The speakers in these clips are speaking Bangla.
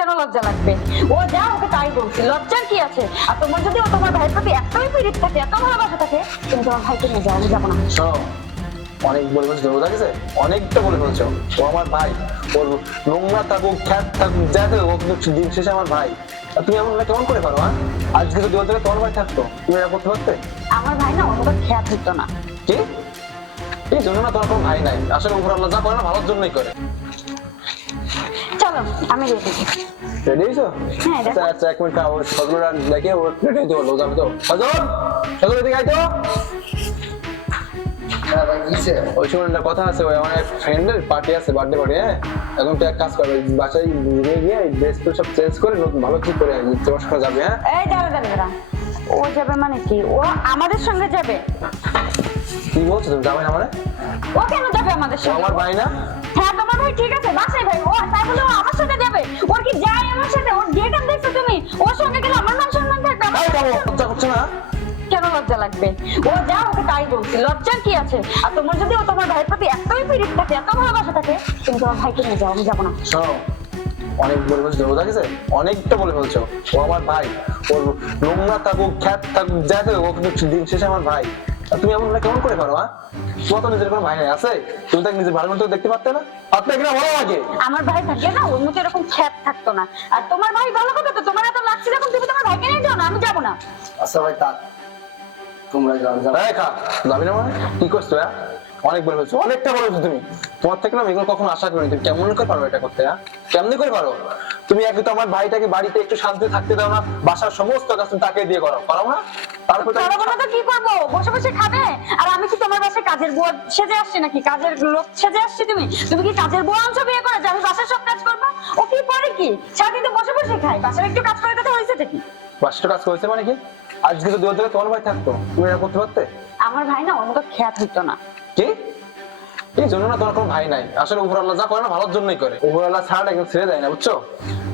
কেন লজ্জা লাগবে? ও যা ওকে তাই বলছি। লজ্জার কি আছে? আর তোমার যদি ও তোমার ভাইয়ের প্রতি এতই পীড়িত থাকে এত ভালোবাসা থাকে তুমি তোমার ভাইকে নিয়ে যাও আমি যাব না। অনেক বলে বলছো বোঝা গেছে অনেকটা বলে বলছো ও আমার ভাই ওর নোংরা থাকুক খ্যাত থাকুক যা থাকুক ও কিন্তু দিন শেষে আমার ভাই। তুমি এমন কেমন করে পারো হ্যাঁ? আজকে যদি ওর জায়গায় তোমার ভাই থাকতো তুমি এটা করতে পারতে? আমার ভাই না অতটা খেয়াল হইতো না। কি? এই জন্য না তোমার কোনো ভাই নাই। আসলে উপর আল্লাহ যা করে না ভালোর জন্যই করে। আমি রেডি রেডি হয়েছো হ্যাঁ, আচ্ছা আচ্ছা এক মিনিট ওর সজল দেখে ওর রেডি হতে বলব যাবে তো সজল সজল এদিকে আয় তো। হ্যাঁ ওই সময় একটা কথা আছে ওই আমার এক ফ্রেন্ডের পার্টি আছে বার্থডে পার্টি হ্যাঁ? এখন তো এক কাজ করবে বাসায় নিয়ে গিয়ে ড্রেস সব চেঞ্জ করে নতুন ভালো কি করে তোমার সাথে যাবে হ্যাঁ? এই দাঁড়া দাঁড়া ও যাবে মানে কি? ও আমাদের সঙ্গে যাবে? কি বলছো তুমি যাবে না মানে ও কেন যাবে আমাদের সঙ্গে আমার ভাই না? হ্যাঁ তোমার ভাই ঠিক আছে বাসায় ভাই। ও তাই বলে ও আমার সাথে যাবে। ওর কি যায় আমার সাথে? ওর গেট দেখছ তুমি? ওর সঙ্গে গেলে আমার মান সম্মান থাকবে আমার লজ্জা করছ না? কেন লজ্জা লাগবে? ও যা ওকে তাই বলছি লজ্জার কি আছে? আর তোমার যদি ও তোমার ভাইয়ের প্রতি এতই পীড়িত থাকে এত ভালোবাসা থাকে তুমি তোমার ভাইকে নিয়ে যাও আমি যাব না। শোনো অনেক বলে বলছো বোঝা গেছে অনেকটা বলে বলছো। ও আমার ভাই ওর নোংরা থাকুক খ্যাত থাকুক যা থাকুক ও কিন্তু দিন শেষে আমার ভাই। তুমি এমন কেমন করে পারো হ্যাঁ? তোমার তো নিজের কোনো ভাই নাই আছে? তুমি তাকে নিজের ভাই মতো দেখতে পারতে না? কিনা বলো আগে আমার ভাই থাকলে না ওর মতো এরকম খ্যাত থাকতো না। আর তোমার ভাই ভালো কথা তো তোমার এত লাগছে যখন তুমি তোমার ভাইকে নিয়ে যাও না আমি যাব না। আচ্ছা ভাই থাক। তোমরা যাও যাও। এই খা যাবি না মানে? কি করছ হ্যাঁ? অনেক বলে ফেলছো অনেকটা বলে ফেলছো তুমি। তোমার থেকে না আমি এগুলো কখনো আশা করিনি। তুমি কেমন করে পারো এটা করতে হ্যাঁ? কেমনি করে পারো? তুমি একে তো আমার ভাইটাকে বাড়িতে একটু শান্তি থাকতে দাও না বাসার সমস্ত কাজ তুমি তাকে দিয়ে করো পারো না? তারপর তো- তো কি করব? বসে বসে খাবে? আর আমি কি তোমার বাসায় কাজের বুয়া সেজে আসছি নাকি? কাজের লোক সেজে আসছি তুমি? তুমি কি কাজের বুয়া অংশ বিয়ে করে? আমি বাসার সব কাজ করব? ও কি করে কি? সারাদিন তো বসে বসে খাই বাসার একটু কাজ করে তো হয়েছে কি বাসাটা কাজ করেছে মানে কি? আজকে ওর জায়গায় তোমার ভাই থাকতো। তুমি এটা করতে পারতে? আমার ভাই না ওর মতো খ্যাত হইতো না। কি? এই জন্য না তোমার কোনো ভাই নাই। আসলে উপর আল্লাহ যা করে না ভালোর জন্যই করে। উপর আল্লাহ ছাড়া একদম ছেড়ে দেয় না বুঝছ?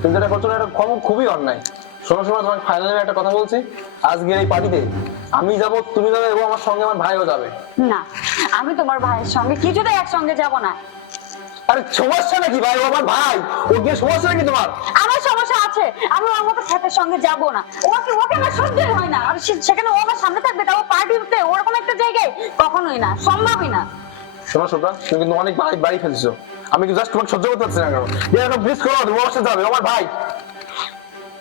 তুমি যেটা করছ না এটা খুবই অন্যায়। শোনো শোনো তোমাকে ফাইনালি একটা কথা বলছি। আজকের এই পার্টিতে আমি যাব তুমি যাবে এবং আমার সঙ্গে আমার ভাইও যাবে। না আমি তোমার ভাইয়ের সঙ্গে কিছুতে একসঙ্গে যাব না। আরে সমস্যা নাকি ভাই? আমার ভাই। সমস্যা নাকি তোমার? আমার সমস্যা আছে। আমি ওর মতো খ্যাতের সঙ্গে যাব না। ওকে ওকে আমার সহ্যই হয় না। আর সেখানে ও আমার সামনে থাকবে তাও পার্টিতে ওরকম একটা জায়গায় কখনোই না সম্ভবই না। শোনো শোনা তুমি কিন্তু অনেক বাড়ি বাড়ি ফেলছো। আমি কি জাস্ট তোমাকে সহ্য করতে পারছি না কারণ এরকম প্লিজ করো তুমি আমার সাথে যাবে আমার ভাই।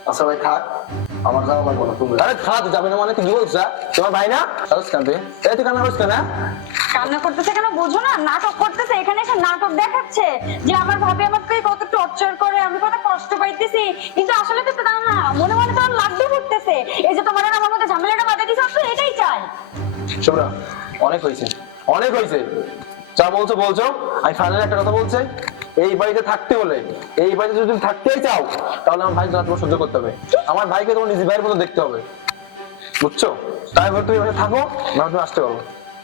আচ্ছা ভাই থাক। আমার যাওয়া লাগবে না তোমরা আরে খাওয়াতে যাবে না মানে কি বলছো হ্যাঁ? তোমার ভাই না? কারোস কান তুই এই তুই কান্না করিস কেন হ্যাঁ? কান্না করতেছে কেন বুঝো না নাটক করতেছে এখানে এসে নাটক দেখাচ্ছে। যে আমার ভাবে আমাকে কত টর্চার করে আমি কত কষ্ট পাইতেছি। কিন্তু আসলে তো তা না মনে মনে তো আমার লাগবে করতেছে এই যে তোমার আমার মধ্যে ঝামেলাটা বাধা দিছে তো এটাই চাই। শোনা অনেক হয়েছে। অনেক হয়েছে। যা বলছো বলছো। আমি ফাইনালি একটা কথা বলছি। এই বাড়িতে থাকতে হলে এই বাড়িতে যদি থাকতেই চাও তাহলে আমার ভাই তোমার সহ্য করতে হবে। আমার ভাইকে তোমার নিজের ভাইয়ের মতো দেখতে হবে। বুঝছ? তাই বলে তুমি থাকো না তুমি আসতে পারো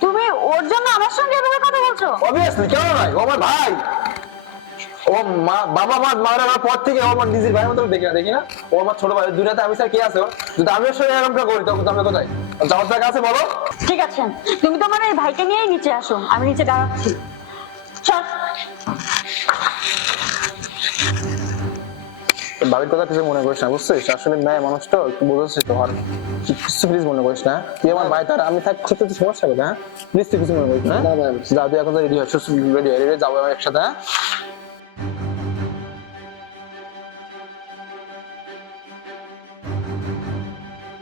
তুমি ওর জন্য আমার সঙ্গে এভাবে কথা বলছো? অবভিয়াসলি কেন নয়? ও আমার ভাই। ও মা বাবা মা মারা যাওয়ার পর থেকে ও আমার নিজের ভাইয়ের মতো দেখি না দেখি না। ও আমার ছোট ভাই দুনিয়াতে আমি স্যার কে আছে? যদি আমিও সঙ্গে এরকমটা করি তখন তো আমি কোথায়? যাওয়ার জায়গা আছে বলো। ঠিক আছে। তুমি তোমার এই ভাইকে নিয়েই নিচে আসো। আমি নিচে দাঁড়াচ্ছি। চল। বাবির কথা কিছু মনে করিস না বুঝছিস? আসলে মেয়ে মানুষ তো একটু বুঝেছিস তো আর কিছু প্লিজ মনে করিস না। তুই আমার ভাই তার আমি থাক ছোট কিছু সমস্যা হবে হ্যাঁ? প্লিজ তুই কিছু মনে করিস না না, না। যা তুই এখন রেডি হয় রেডি হয় যাব আমরা একসাথে হ্যাঁ?